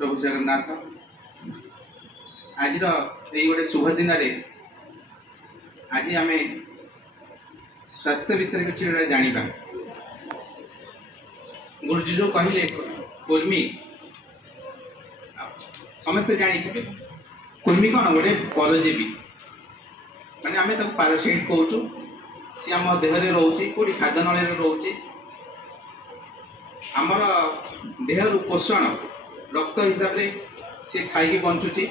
प्रभु जगन्नाथ आज गोटे शुभ दिन आज आम स्वास्थ्य विषय कुछ जाना गुरुजी जो कहले कुर्मी समस्ते जानी कुर्मी कौन गोटे परजीवी माने आम तक पारासाइट कहूँ सी आम देहरे रोचे कौटी खाद्य नल रोचे आमर देहर पोषण रक्त हिसाब से सी खाई बंचुची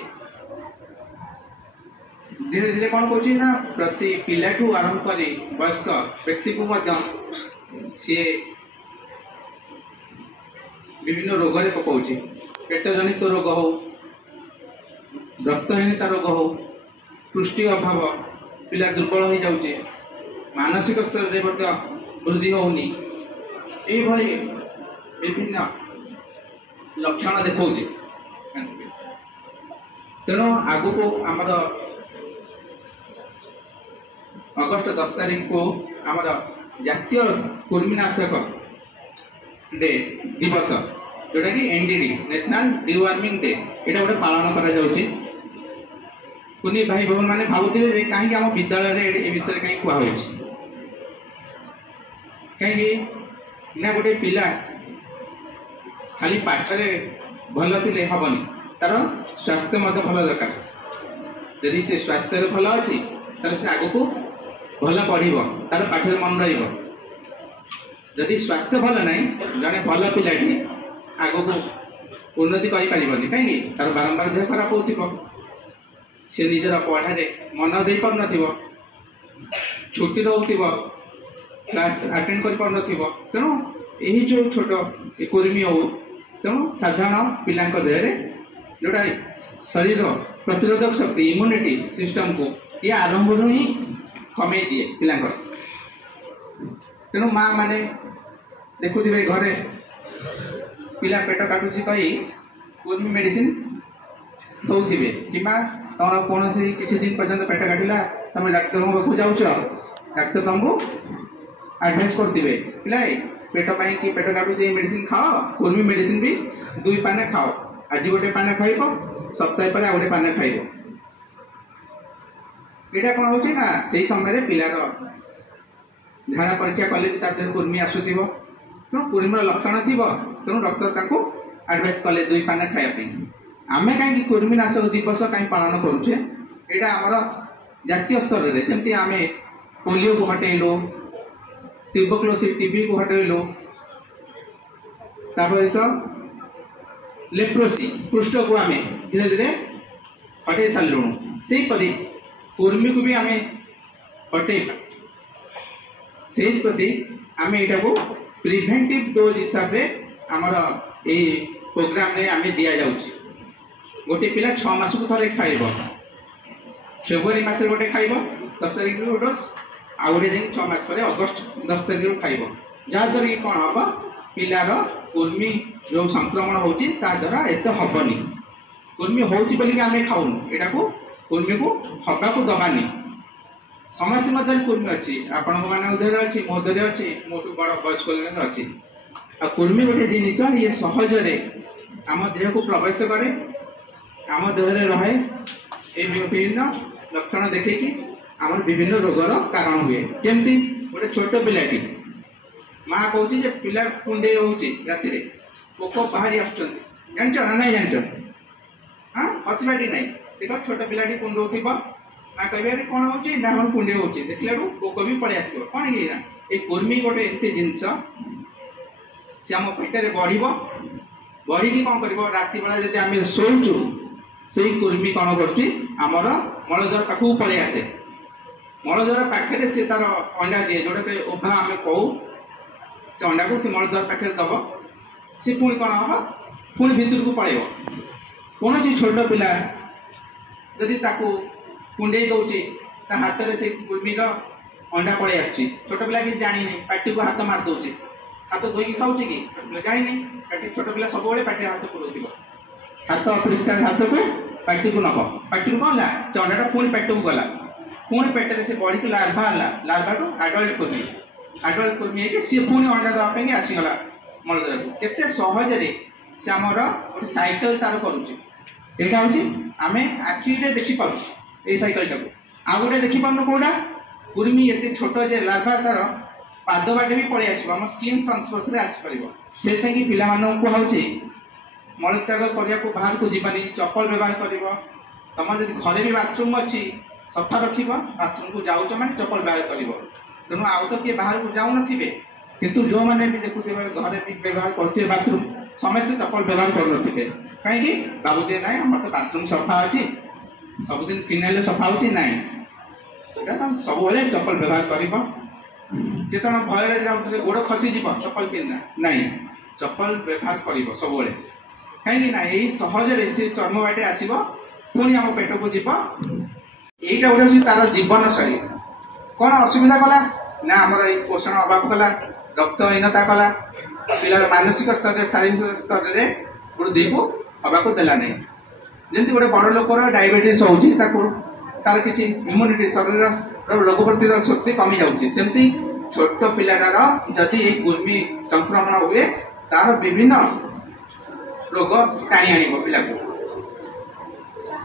धीरे धीरे कौन कौन ना प्रति पिलाठू आरंभ कर वयस्क व्यक्ति को सी विभिन्न रोग पकाउची पेट जनित रोग हो रक्तहीनता रोग हो पुष्टि अभाव पिला दुर्बल हो जाऊे मानसिक स्तर में वृद्धि होनी ये विभिन्न लक्षण देखा तेणु आगु को आमर अगस्ट 10 तारीख को आमर जातीय कुर्मीनाशक डे दिवस जोटा कि एनडीडी नेशनल डिवार्मिंग डे यहाँ गोटे पालन कर कुनी भाई बहन मैंने भावुवे कहीं आम विद्यालय ए विषय कहीं कहुई कहीं ना गोटे पिला खाली पाठरे भल थे हेनी तार स्वास्थ्य भल दरकार जदि से स्वास्थ्य भल अच्छी से आग को भल पढ़ तार पाठर मन रदि स्वास्थ्य भल ना जड़े भल पिलाटी आग को उन्नति करें कहीं तार बारंबार देह खराब हो सी निजर पढ़ारे मन दे पार न छुट्टी रोक क्लास अटेंड कर पार न तेणु यही जो छोट कुर्मी हो तेणु साधारण पिला देहरे जोटा शरीर प्रतिरोधक शक्ति इम्यूनिटी सिस्टम को ये आरंभ ही कमे दिए पिला तेणु माँ मैंने देखुवे घरे पिला पेट काटुची कही कुर्मी मेडिसिन दौथे कि तुम कौन किसी दिन पर्यटन पेट काटिला तुम डाक्तर पाखु जाऊँ डाक्तर तुमको एडभाइस करते पिला पेट पाई कि पेट काटुचे मेडिसिन खाओ कुर्मी मेडिसिन भी 2 पाने खाओ आज गोटे पाने खाइब सप्ताह पर गोटे पाने खाइब यहाँ कौन हो से समय पिलार झाड़ा परीक्षा कले भी कुर्मी आसुव तेणु कुर्मीर लक्षण थी तेणु डॉक्टर एडभाइस कले 2 पाने खायापी आमे कहीं कुर्मीनाशक दिवस कहीं पालन करुचे यहाँ आमर जातीय स्तर में जमी आम पोलियो को हटेलु ट्यूबरक्लोसिस टीबी को हटेलु लेप्रोसी पृष्ठ को आम धीरे धीरे हटे सारू से कुर्मी को भी आम हटेबा से प्रति आम यहाँ को प्रिभेंटिव डोज हिसाब से आमर ये प्रोग्राम रे आम दि जाऊँ गोटे पिला 6 मास को थे खाइब फेब्रुआरी मास गोटे खाइब 10 तारीख डोज आ गोटे दिन 6 मास पर अगस्ट 10 तारीख खाइब जहाँद्वारा कि कौन हम पिलार कुर्मी जो संक्रमण होती द्वारा एत हेनी कुर्मी होली आम खाऊनु यहाँ को कुर्मी को हवा को दबानी समस्त मध्य कुर्मी अच्छी आपण देहर अच्छी मो देहर अच्छी मोटू बड़ वयस्क अच्छी आ कुर्मी गोटे जिनिस ये सहजरे आम देह को प्रवेश करे आम देहरे रहे ये विभिन्न लक्षण देखी आम विभिन्न रोगर कारण हुए केमती गोटे छोट पिलाटी माँ कौच पिला कुंडे होती पोक बाहरी आसुँच ना ना जान हाँ हसबाटी ना देख छोट पिलाटी कुंडौ माँ कह कौन हो कुंडे हो देखला पोक भी पलि आस कौन ये कुर्मी गोटे एमती जिनस से आम पेटे बढ़ बढ़ी कौन कर राति बेला जब आम शोचु से कुर्मी कौन करमर मलद्वार पाखक पलि आसे मलद्वार पाखे से तार अंडा दिए जोटा कि ओभा आम कहू से अंडा को से मलद्वार पाखे दब सी पुणी कौन हम पुणी भितर को पलैब कौन छोट पिला जदि कुंडे दौची हाथ में से कुर्मीर अंडा पलि आस छोट पिला कि जानी पाटी को हाथ मार दौचे हाथ धोई खाऊँ कि जानी पाटी छोट पिला सब पाटी हाथ पुरोव हाथ अपरिष्कार हाथ को पाटी को नब पाटी को कौन से अंडा पुणी पेट को गला पुणी पेटे से बढ़ी लार्भा लार्भा टू आडल्ट कुर्मी है सी पुणी अंडा देवाई आसीगला मलद्वार को केते सहजरे से आमर गोटे साइकेल तार करुचे यहाँ हूँ आम आखिरे देखिपार ये साइकेल टाक आउ गोटे देखिपार कौटा कुर्मी एत छोट जे लार्भा तार पाद बाटे भी पलि आस स्किन संस्पर्श में आसपर से पाला कहे मलत्याग करने को बाहर को जीवानी चप्पल व्यवहार कर तुम जब घरे भी बाथरूम अच्छी सफा रख बाथरूम को जाऊच मैंने चप्पल व्यवहार कर तेणु आउ तो किए बाहर को जाऊन थे किंतु जो मैंने भी देखुए घरे भी व्यवहार करते बाथरूम समस्ते चप्पल व्यवहार कर कहीं बाबूजी ना आम तो बाथरूम सफा अच्छी सबुदिन फिनाइल सफा हो ना तुम सब चप्पल व्यवहार कर केत भय जाऊे गोड़ खसीज चप्पल पिंधा ना चप्पल व्यवहार कर सब कहीं ना यही सहजरे से चर्म बाटे आसब पुणी आम पेट को जीव यहीटा गोटे हूँ तार जीवन शैली कौन असुविधा कला ना आमर ये पोषण अभाव कला रक्तहीनता कला पिलार मानसिक स्तर शारीरिक स्तर में वृद्धि को हवा को देला नहीं जमी गोटे बड़ लोकर डायबिटीज होची तार किसी इम्यूनिटी शरीर रोग प्रतिरोधक शक्ति कमी जाती छोट पिलाटार जदि ये कुर्मी संक्रमण हुए तार विभिन्न रोग टाणी आण पिला को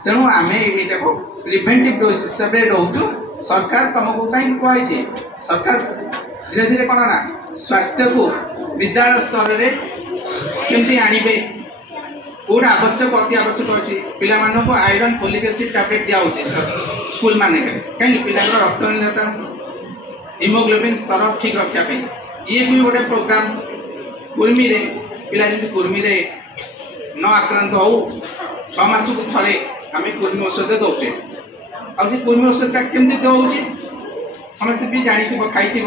तेणु आम यहाँ को प्रिभेंटिव डोज हिसाब से रोचु सरकार तुमको कहीं कहुई सरकार धीरे धीरे कौन ना स्वास्थ्य को विद्यालय स्तर में केमती आनिबे कौटा आवश्यक अति आवश्यक अच्छी पिला को आयरन फोलिक एसिड टैबलेट दिया स्कूल मान कहीं पिला रक्तहीनता हिमोग्लोबिन स्तर ठीक रखापी ये भी गोटे प्रोग्राम कुर्मी पिला जब कुर्मी न आक्रांत हो 6 मास को थे आम कुर्मी औषध दौचे आउ कुर्मी औषधटा केमती दौचे समस्ते भी जानी खाई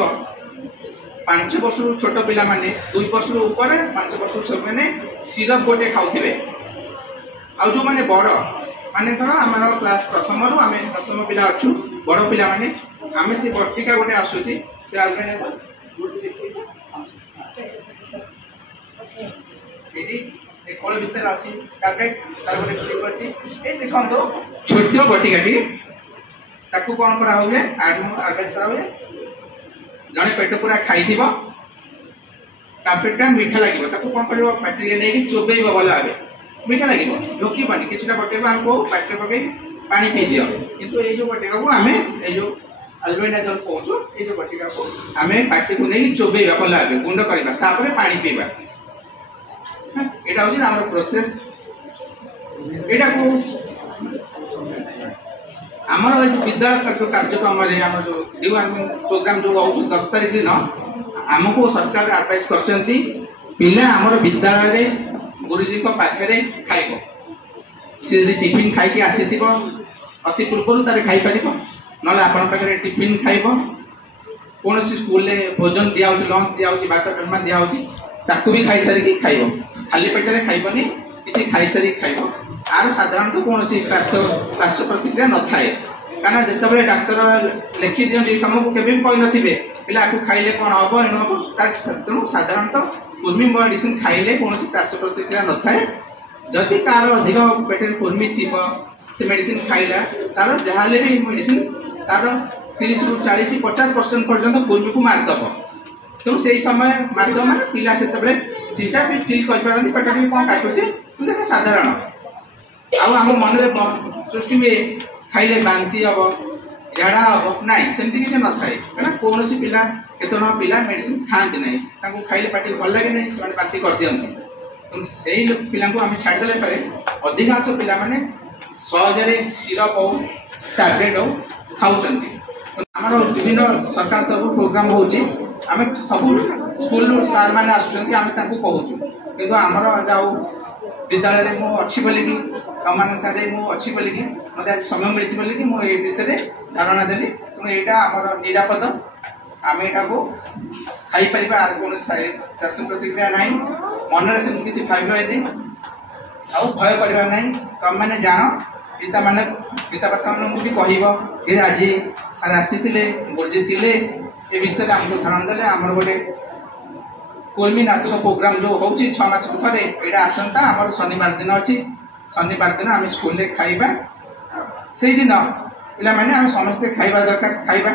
5 वर्ष छोट पिला माने 2 वर्ष ऊपर 5 वर्ष सब मैंने सिरप गोटे खाऊे आउ जो मैंने बड़ माने धर आम क्लास प्रथम रू आम 10वीं पिला अच्छु बड़ पिला माने आम से बटिका गोटे आसूसी से कल भितर अच्छी टैबलेट तार गोटे क्लिप अच्छी ये देखो छोट बटिकाटी ताकू कौन करा हुए एडवाइस करा हुए जड़े पेट पूरा खाई टैबलेटा मीठा लगे कौन कर पार्टी नहीं चोबे भल भाव मीठा लगे ढोकबनी किसी बटेगा आमको पार्टी पकई पा पी दि कितु ये बटिका को आम जो अल्बेंडाजोल कहूँ ये बटिका को आम पार्टी को नहीं चोबेवा भल भाव गुंड करवा पा पीवा यहाँ हूँ आम प्रोसेस यहाँ को आमर विद्यालय जो कार्यक्रम आम जो डिवार्मिंग प्रोग्राम जो हो 10 तारीख दिन आमको सरकार एडवाइस करछंती पिला आमर विद्यालय गुरुजी को पाखे खाइब सी टिफिन खाई आसी अति पूर्व तार खाई पार ना आपण पाखे टिफिन खाइब कौन स्कूल भोजन दिया लंच दिया भात डलमा दिया ताकू भी खाई सारिकी खाइब खाली पेटे खाइबनी किसी खाई सारिकी खाइब आर साधारणतः कौन पार्श्व प्रतिक्रिया न थाए कहीं जिते डाक्तर लिखि दिखती तुमको केवे कही नथिबे पिला आपको खाइले कौन हम एण हम तेणु साधारणतः कुर्मी मेडिसिन खाइले कौन पार्श्व प्रतिक्रिया न थाए जदि कार अधिक पेटे कुर्मी थी से मेडिसिन खाइला तार जहाँ भी मेडिसिन तार 30 ରୁ 40 50% पर्यंत कुर्मी को मारिदेव तेणु से समय मारिदेव मैंने पिला से चीजा भी फिल कर पेट भी कौन काटुचे साधारण आम मन सृष्टि हुए खाइले बांति हम झाड़ा हम ना सेमती किसी न थाए कहीं कौन पिला केत पिला मेडिसिन खाती ना खाइले पार्टी भल लगे नहीं से बांति कर दिखती से पिला आम छाड़देले पर अधिकांश पिला माने सहजरे सिरप हो टैबलेट हो खाऊँ आम विभिन्न सरकार तरफ प्रोग्राम होम सब स्कूल सार मैंने आसुँच कहूँ कि आमर जाऊ विद्यालय में मुझे अच्छी बोलिकी सम्मान सारे मुझे अच्छी बोलिकी मत आज समय मिली बोलिकी मुझे विषय धारणा देली तेणु यहाँ आमर निरापद आम यहाँ को खाईपर आर कौन स्वास्थ्य प्रतिक्रिया ना मन से किसी भाव नहीं आउ भय करवा ना तुम मैंने जान पिता माने पिता माता मानू भी कह आज सारे आसी गुरुजी थे ये विषय में आमको धारणा देले आमर गोटे कुर्मी नाशक प्रोग्राम जो हो 6 मास को थे यहाँ आसंता आम शनिवार दिन अच्छी शनिवार दिन आम स्कूल खाइबा से दिन पिला माने आम समस्ते खाइबा दरकार खाइबा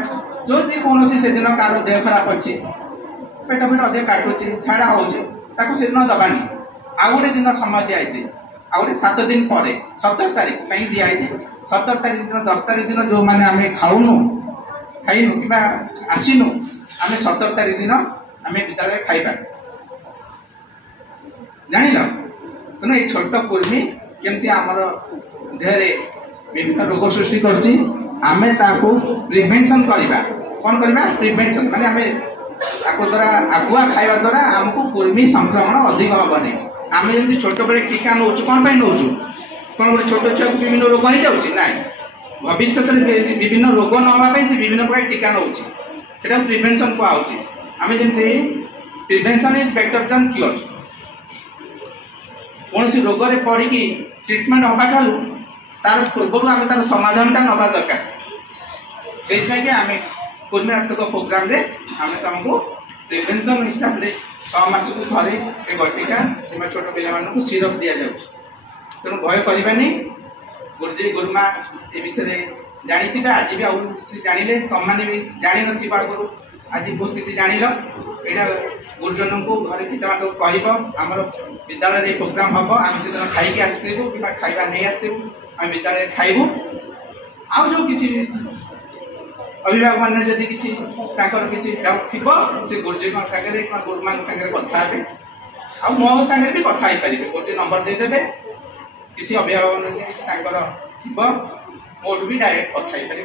जो कौन से दिन कार देह खराब अच्छी पेट फेट अधिक काटुचे झाड़ा हो दिन दबानी आ गोटे दिन समय दिखाई आ गोटे 7 दिन पर 17 तारीख दिखाई 17 तारीख दिन 10 तारीख दिन जो मैंने आम खाऊनु खाइनु कि आसीनु आम 17 तारीख दिन आम विद्यालय खाइबा जानिल तेना ये छोट कुर्मी केमती आमर देह विभिन्न रोग सृष्टि करछि आमे ताको प्रिवेंशन करबा कौन करबा प्रिवेंशन माने आमे ताको द्वारा आगुआ खाइबा द्वारा हमको कुर्मी संक्रमण अधिक हबनी आमे जंती छोट बड़े टीका नोचु कोन पई नोचु कोन बड़े छोट छुआ विभिन्न रोग हो जाउछि नाइ भविष्य में विभिन्न रोग न हवा पई से विभिन्न प्रकार टीका नोचि सेटा प्रिवेंशन को आउछि आमे जंती prevention is better than cure कौन सी रोग रे पड़ी की ट्रीटमेंट हवा ठालू तार पूर्व आम तार समाधान नवा दरकार से आम कुर्मीनाशक प्रोग्राम रे आम तुमको प्रिवेंशन हिसाब से 6 मास को थे एक बटिका कि छोट पिला सिरप दि जाऊँ तेणु भय करवानी गुरुजी गुरुमा ये विषय जानी आज भी आउ जानिले तुम मैंने भी जान न आगुरी आज बहुत किसी जान यहाँ गुरुजन को घरे पिता कह आमर विद्यालय प्रोग्राम हम आम से खाई आसू कि खाଇବା नहीं आसू आम विद्यालय खाइबू आउ जो किसी अभिभावक मैंने जदि किसी किसी थी से गुरुजी सागर गुरुमा सागर कथा हे आ मो सागर भी कथा हो पारे गुरुजी नंबर देदेवे किसी अभिभावक मैंने किसी थी मोठू भी डायरेक्ट कथा हो पारे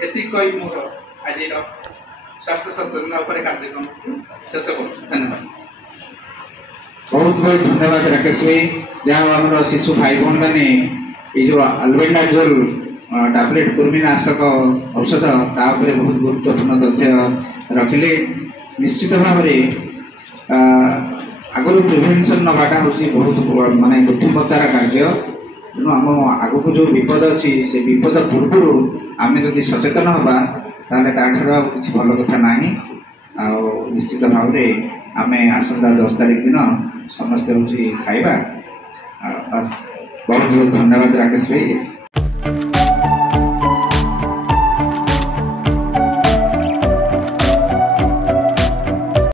ये कही मोर आज स्वास्थ्य सचेतन कार्यक्रम शेष कर धन्यवाद। बहुत बहुत धन्यवाद राकेश भाई जहाँ आम शिशु भाई भौन मैंने ये जो अल्बेंडाजोल टैबलेट कुर्मीनाशक औषध तापर बहुत गुरुत्वपूर्ण तथ्य रखिले निश्चित भाव आगु प्रिवेंशन नवाटा हूँ बहुत माने बुद्धिमत्तार कार्य तेणु आम आग को जो विपद अच्छी से विपद पूर्व आम जब सचेतन हवा ताले ताठार किसी भल कथा ना निश्चित भाव आम आसंता 10 तारीख दिन समस्ते हूँ खाइबा बहुत बहुत धन्यवाद राकेश भाई।